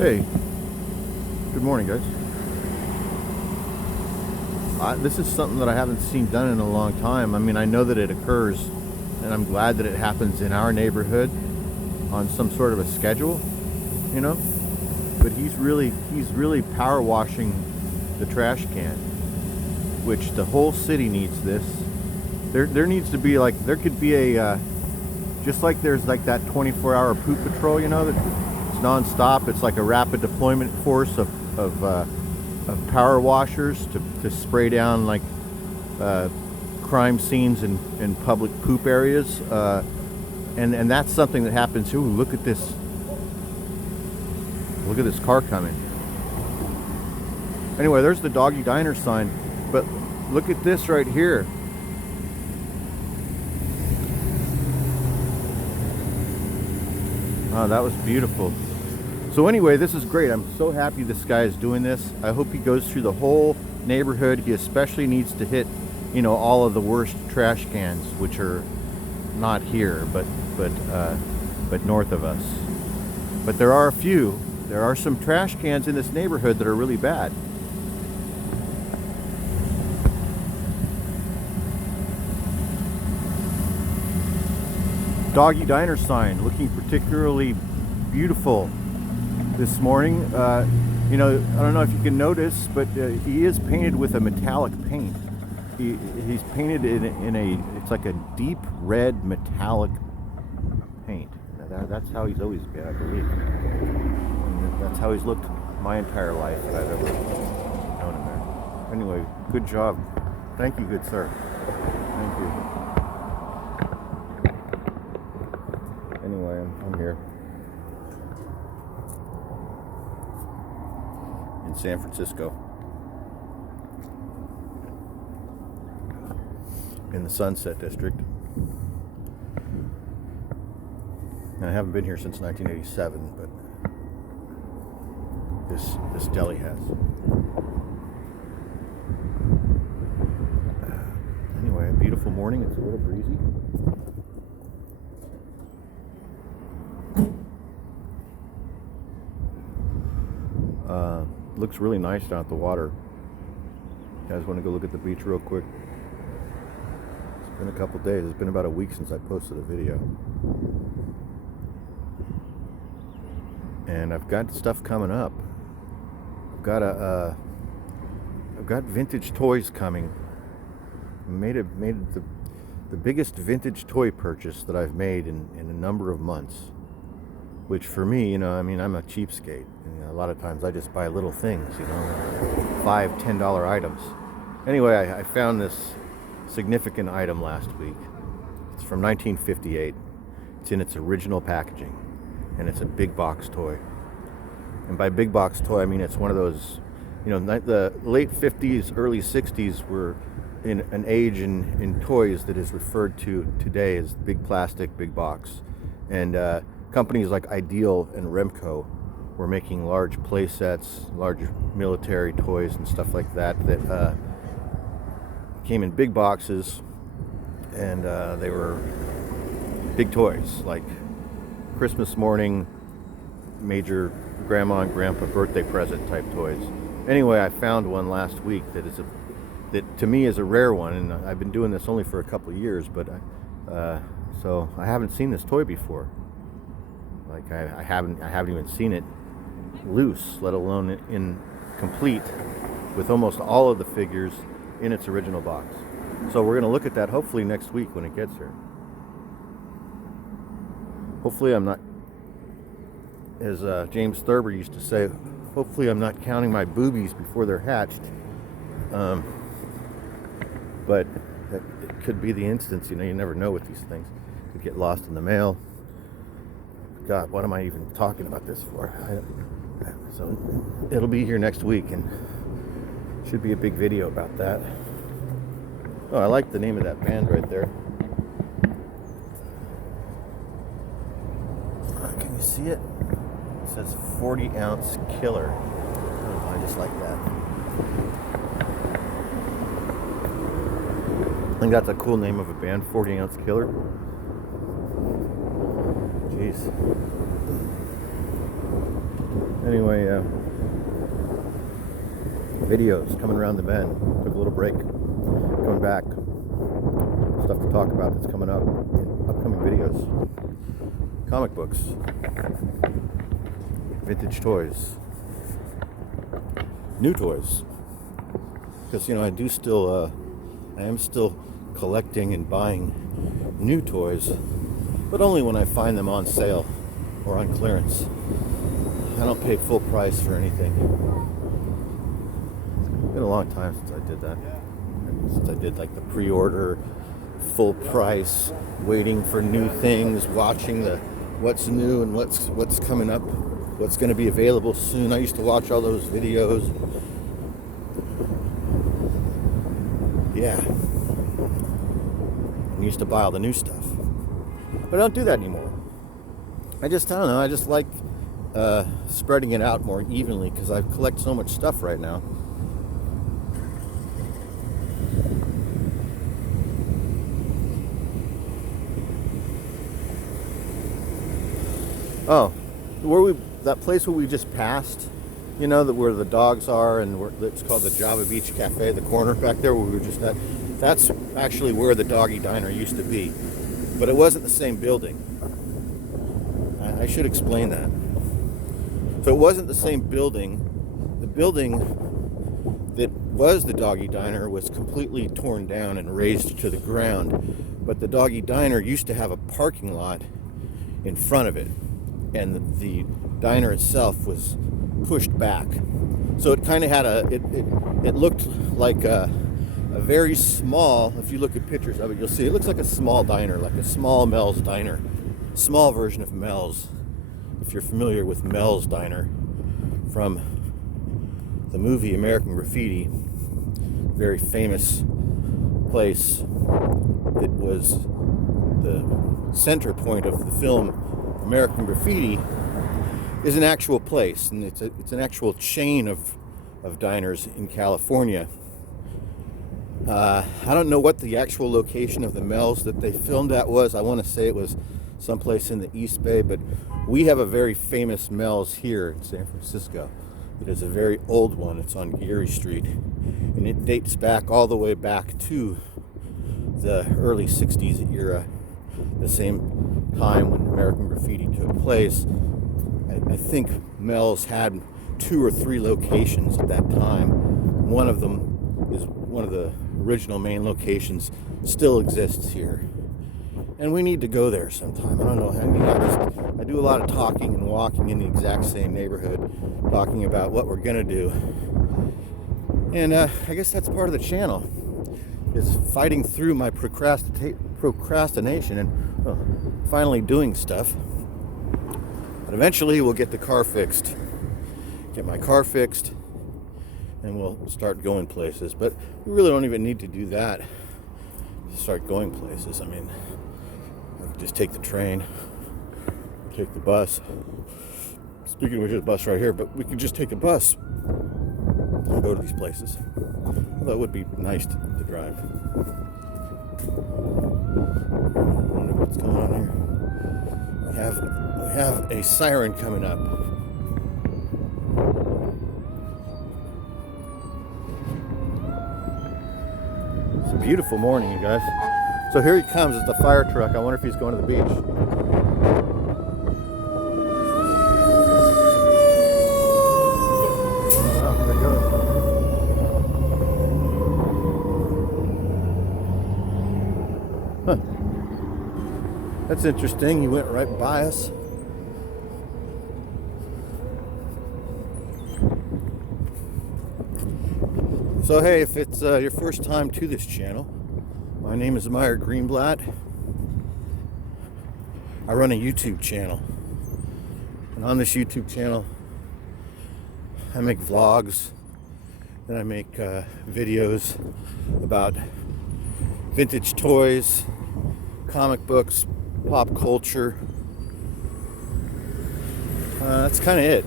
Hey, good morning, guys. This is something that I haven't seen done in a long time. I mean, I know that it occurs, and I'm glad that it happens in our neighborhood on some sort of a schedule, you know. But he's really power washing the trash can, which the whole city needs this. There needs to be there could be a just like there's like that 24-hour poop patrol, you know, that it's nonstop. It's like a rapid deployment force of power washers to spray down crime scenes and public poop areas, and that's something that happens. Ooh, look at this! Look at this car coming. Anyway, there's the Doggy Diner sign, but look at this right here. Oh, that was beautiful. So anyway, this is great. I'm so happy this guy is doing this. I hope he goes through the whole neighborhood. He especially needs to hit, all of the worst trash cans, which are not here, but north of us. But there are a few. There are some trash cans in this neighborhood that are really bad. Doggy Diner sign, looking particularly beautiful this morning. I don't know if you can notice, but he is painted with a metallic paint. He's painted it's like a deep red metallic paint. That's how he's always been, I believe. And that's how he's looked my entire life that I've ever known him there. Anyway, good job. Thank you, good sir. Thank you. Anyway, I'm here in San Francisco, in the Sunset District. And I haven't been here since 1987, but this deli has. Anyway, a beautiful morning. It's a little breezy. Looks really nice down at the water. You guys want to go look at the beach real quick? It's been a couple days. It's been about a week since I posted a video. And I've got stuff coming up. I've got vintage toys coming. I made the biggest vintage toy purchase that I've made in a number of months. Which for me, I'm a cheapskate. A lot of times I just buy little things, $5, $10 items. Anyway, I found this significant item last week. It's from 1958. It's in its original packaging, and it's a big box toy. And by big box toy, I mean it's one of those, the late 50s, early 60s were in an age in toys that is referred to today as big plastic, big box. And companies like Ideal and Remco were making large play sets, large military toys and stuff like that came in big boxes, and they were big toys, like Christmas morning, major grandma and grandpa birthday present type toys. Anyway, I found one last week that to me is a rare one, and I've been doing this only for a couple of years, but so I haven't seen this toy before. I haven't even seen it loose, let alone in complete, with almost all of the figures in its original box. So we're going to look at that hopefully next week when it gets here. Hopefully I'm not, as James Thurber used to say, hopefully I'm not counting my boobies before they're hatched. But it could be the instance, you never know with these things. Could get lost in the mail. God, what am I even talking about this for? So it'll be here next week, and should be a big video about that. Oh, I like the name of that band right there. Can you see it? It says 40 Ounce Killer. Oh, I just like that. I think that's a cool name of a band, 40 Ounce Killer. Jeez. Anyway, videos coming around the bend. Took a little break. Coming back. Stuff to talk about that's coming up in upcoming videos. Comic books. Vintage toys. New toys. Because, you know, I am still collecting and buying new toys, but only when I find them on sale or on clearance. I don't pay full price for anything. It's been a long time since I did that. Since I did like the pre-order, full price, waiting for new things, watching the what's new and what's coming up, what's going to be available soon. I used to watch all those videos. Yeah. I used to buy all the new stuff. But I don't do that anymore. I don't know, I just like spreading it out more evenly because I collect so much stuff right now. Oh, that place where we just passed, you know, where the dogs are, and it's called the Java Beach Cafe, the corner back there where we were just at. That's actually where the Doggy Diner used to be, but it wasn't the same building. I should explain that. So it wasn't the same building. The building that was the Doggy Diner was completely torn down and razed to the ground, but the Doggy Diner used to have a parking lot in front of it, and the diner itself was pushed back. So it kind of had it looked like a very small, if you look at pictures of it, you'll see it looks like a small diner, like a small Mel's Diner. Small version of Mel's, if you're familiar with Mel's Diner from the movie American Graffiti. Very famous place that was the center point of the film American Graffiti, is an actual place, and it's an actual chain of diners in California. I don't know what the actual location of the Mel's that they filmed at was. I want to say it was someplace in the East Bay, but we have a very famous Mel's here in San Francisco. It is a very old one. It's on Geary Street, and it dates back all the way back to the early 60s era, the same time when American Graffiti took place. I think Mel's had 2 or 3 locations at that time. One of them is one of the original main locations, still exists here. And we need to go there sometime. I don't know. I mean, I do a lot of talking and walking in the exact same neighborhood, talking about what we're going to do. And I guess that's part of the channel, is fighting through my procrastination and finally doing stuff. But eventually we'll get the car fixed. Get my car fixed, and we'll start going places. But we really don't even need to do that to start going places. I mean, we can just take the train, take the bus. Speaking of which, there's a bus right here, but we could just take a bus and go to these places. Although it would be nice to drive. I wonder what's going on here. We have a siren coming up. It's a beautiful morning, you guys. So here he comes. It's the fire truck. I wonder if he's going to the beach. Oh, there it goes. Huh. That's interesting. He went right by us. So hey, if it's your first time to this channel, my name is Meyer Greenblatt. I run a YouTube channel, and on this YouTube channel I make vlogs, and I make videos about vintage toys, comic books, pop culture. That's kind of it.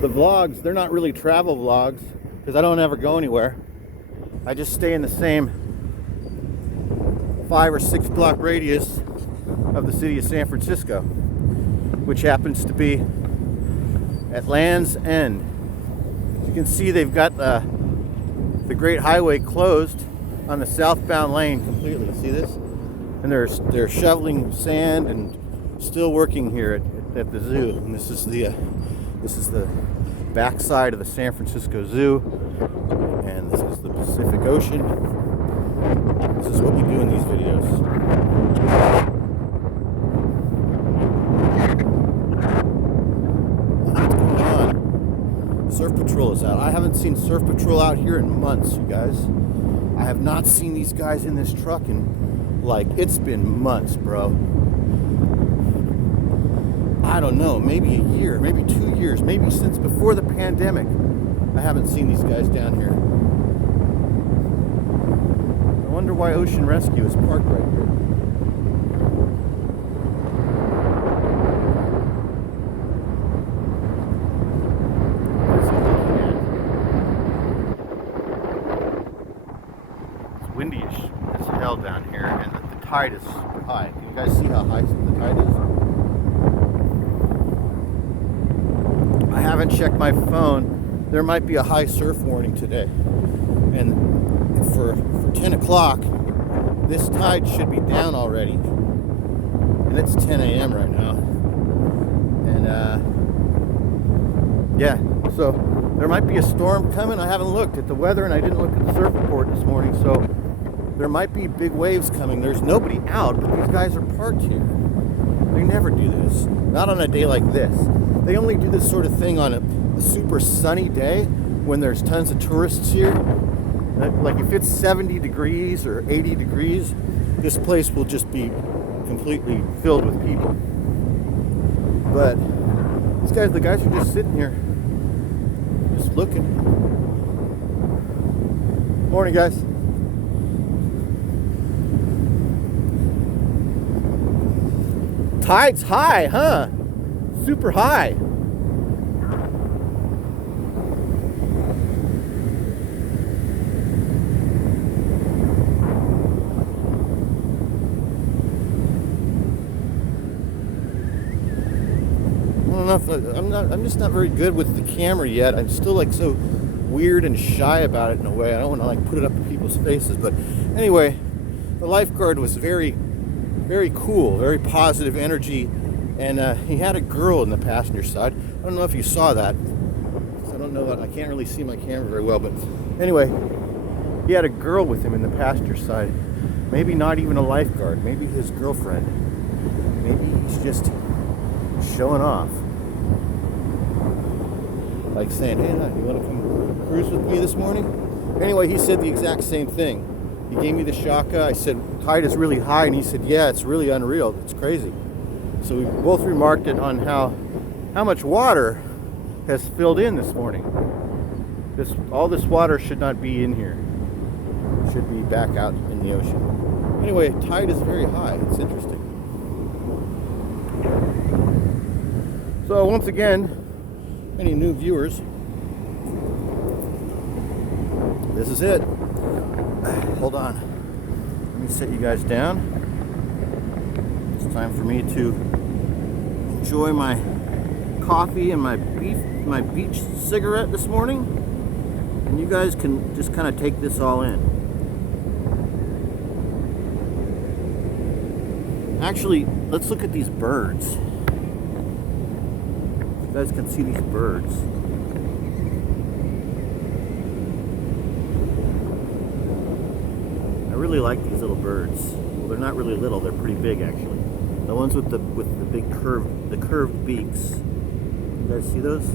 The vlogs, they're not really travel vlogs because I don't ever go anywhere. I just stay in the same 5 or 6 block radius of the city of San Francisco, which happens to be at Land's End. As you can see, they've got the Great Highway closed on the southbound lane completely. See this? And they're shoveling sand and still working here at the zoo. And this is the backside of the San Francisco Zoo, and this is the Pacific Ocean. This is what we do in these videos. What's going on? Surf Patrol is out. I haven't seen Surf Patrol out here in months, you guys. I have not seen these guys in this truck in, like, it's been months, bro. I don't know, maybe a year, maybe 2 years, maybe since before the pandemic. I haven't seen these guys down here. I wonder why Ocean Rescue is parked right here. It's windy-ish as hell down here, and the tide is high. Can you guys see how high the tide is? I haven't checked my phone. There might be a high surf warning today. And for 10 o'clock, this tide should be down already. And it's 10 a.m. right now. And yeah, so there might be a storm coming. I haven't looked at the weather, and I didn't look at the surf report this morning. So there might be big waves coming. There's nobody out, but these guys are parked here. They never do this. Not on a day like this. They only do this sort of thing on a super sunny day when there's tons of tourists here. Like if it's 70 degrees or 80 degrees, this place will just be completely filled with people. But these guys, the guys are just sitting here, just looking. Morning, guys. Tide's high, huh? Super high. I'm just not very good with the camera yet. I'm still like so weird and shy about it in a way. I don't want to like put it up in people's faces. But anyway, the lifeguard was very, very cool, very positive energy. And he had a girl in the passenger side. I don't know if you saw that. I don't know that. I can't really see my camera very well. But anyway, he had a girl with him in the passenger side. Maybe not even a lifeguard. Maybe his girlfriend. Maybe he's just showing off. Like saying, hey, you want to come cruise with me this morning? Anyway, he said the exact same thing. He gave me the shaka. I said, tide is really high. And he said, yeah, it's really unreal. It's crazy. So we both remarked it on how much water has filled in this morning. All this water should not be in here. It should be back out in the ocean. Anyway, tide is very high. It's interesting. So once again, any new viewers, this is it. Hold on. Let me set you guys down. It's time for me to enjoy my coffee and my beach cigarette this morning, and you guys can just kind of take this all in. Actually, let's look at these birds. You guys can see these birds. I really like these little birds. Well, they're not really little; they're pretty big, actually. The ones with the big curved beaks. You guys see those?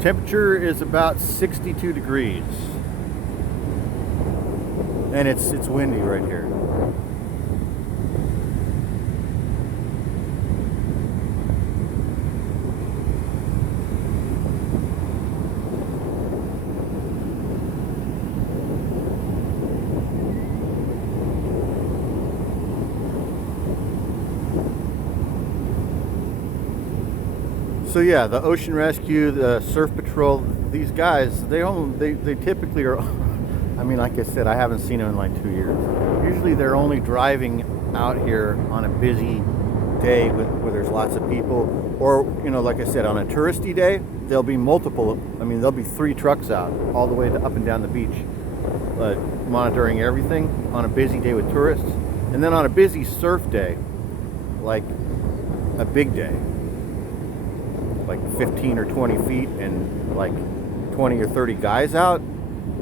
Temperature is about 62 degrees. And it's windy right here. So yeah, the Ocean Rescue, the Surf Patrol, these guys, they typically are, I mean, like I said, I haven't seen them in like 2 years. Usually they're only driving out here on a busy day where there's lots of people, or, you know, like I said, on a touristy day, there'll be multiple, I mean, there'll be 3 trucks out all the way up and down the beach, monitoring everything on a busy day with tourists. And then on a busy surf day, like a big day, like 15 or 20 feet and like 20 or 30 guys out,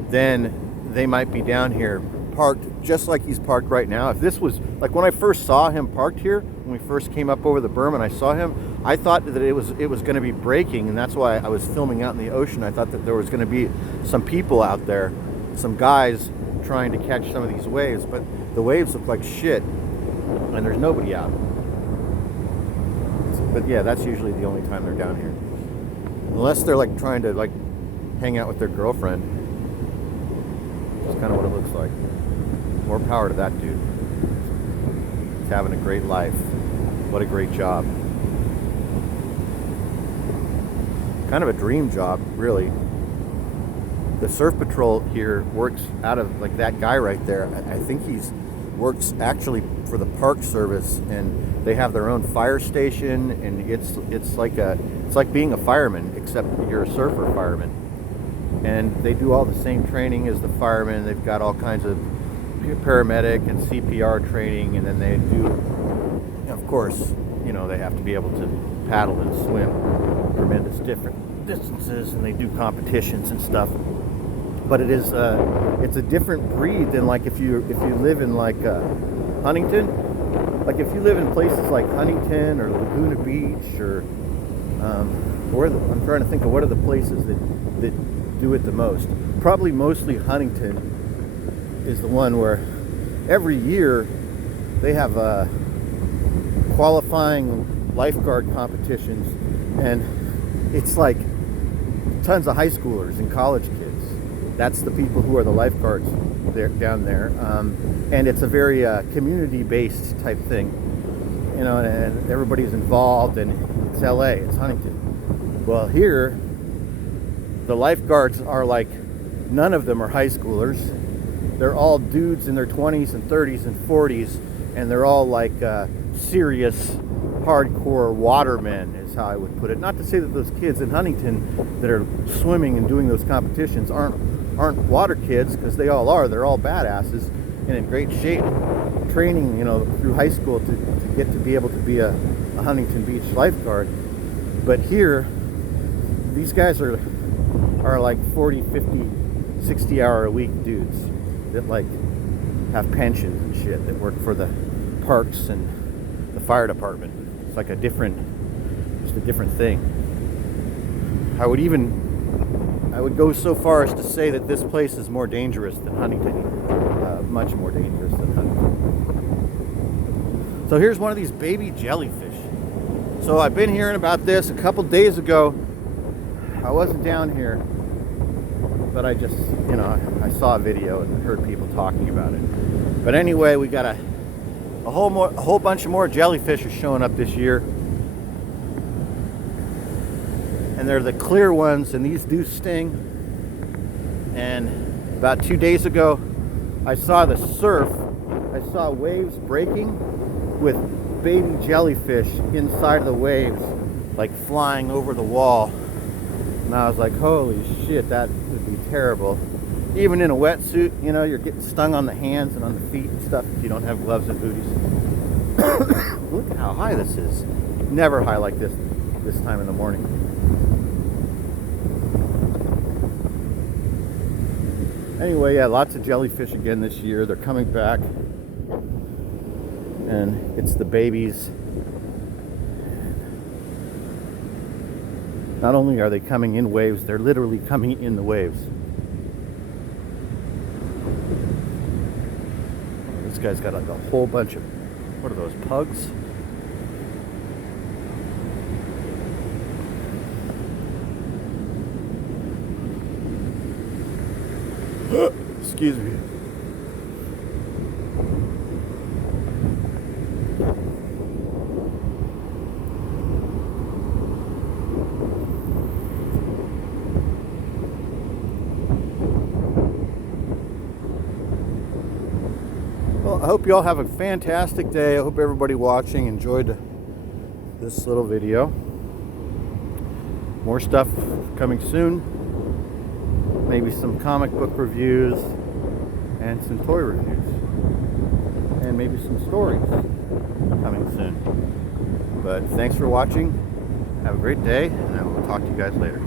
then they might be down here parked just like he's parked right now. If this was like when I first saw him parked here, when we first came up over the berm and I saw him, I thought that it was going to be breaking, and that's why I was filming out in the ocean. I thought that there was going to be some people out there, some guys trying to catch some of these waves, but the waves look like shit and there's nobody out. But yeah, that's usually the only time they're down here. Unless they're like trying to like hang out with their girlfriend. That's kind of what it looks like. More power to that dude. He's having a great life. What a great job. Kind of a dream job, really. The Surf Patrol here works out of like that guy right there. I think works actually for the Park Service, and they have their own fire station, and it's like being a fireman, except you're a surfer fireman. And they do all the same training as the firemen. They've got all kinds of paramedic and CPR training, and then they do, of course, you know, they have to be able to paddle and swim tremendous different distances, and they do competitions and stuff. But it's a different breed than like if you live in like Huntington. Like if you live in places like Huntington or Laguna Beach or I'm trying to think of what are the places that do it the most. Probably mostly Huntington is the one where every year they have qualifying lifeguard competitions, and it's like tons of high schoolers and college kids. That's the people who are the lifeguards down there, and it's a very community-based type thing, you know, and everybody's involved, and it's LA, it's Huntington. Well, here, the lifeguards are like, none of them are high schoolers. They're all dudes in their 20s and 30s and 40s, and they're all like serious, hardcore watermen, is how I would put it. Not to say that those kids in Huntington that are swimming and doing those competitions aren't water kids, because they all are. They're all badasses and in great shape, training, you know, through high school to get to be able to be a Huntington Beach lifeguard. But here, these guys are like 40, 50, 60 hour a week dudes that like have pensions and shit, that work for the parks and the fire department. It's like just a different thing. I would go so far as to say that this place is more dangerous than Huntington, much more dangerous than Huntington. So here's one of these baby jellyfish. So I've been hearing about this a couple days ago. I wasn't down here, but I just, you know, I saw a video and heard people talking about it. But anyway, we got a whole bunch of more jellyfish are showing up this year. And they're the clear ones, and these do sting. And about 2 days ago, I saw the surf. I saw waves breaking with baby jellyfish inside of the waves, like flying over the wall. And I was like, holy shit, that would be terrible. Even in a wetsuit, you know, you're getting stung on the hands and on the feet and stuff if you don't have gloves and booties. Look at how high this is. Never high like this time in the morning. Anyway, yeah, lots of jellyfish again this year. They're coming back. And it's the babies. Not only are they coming in waves, they're literally coming in the waves. This guy's got like a whole bunch of, what are those, pugs? Excuse me. Well, I hope you all have a fantastic day. I hope everybody watching enjoyed this little video. More stuff coming soon. Maybe some comic book reviews and some toy reviews. And maybe some stories coming soon. But thanks for watching. Have a great day, and I will talk to you guys later.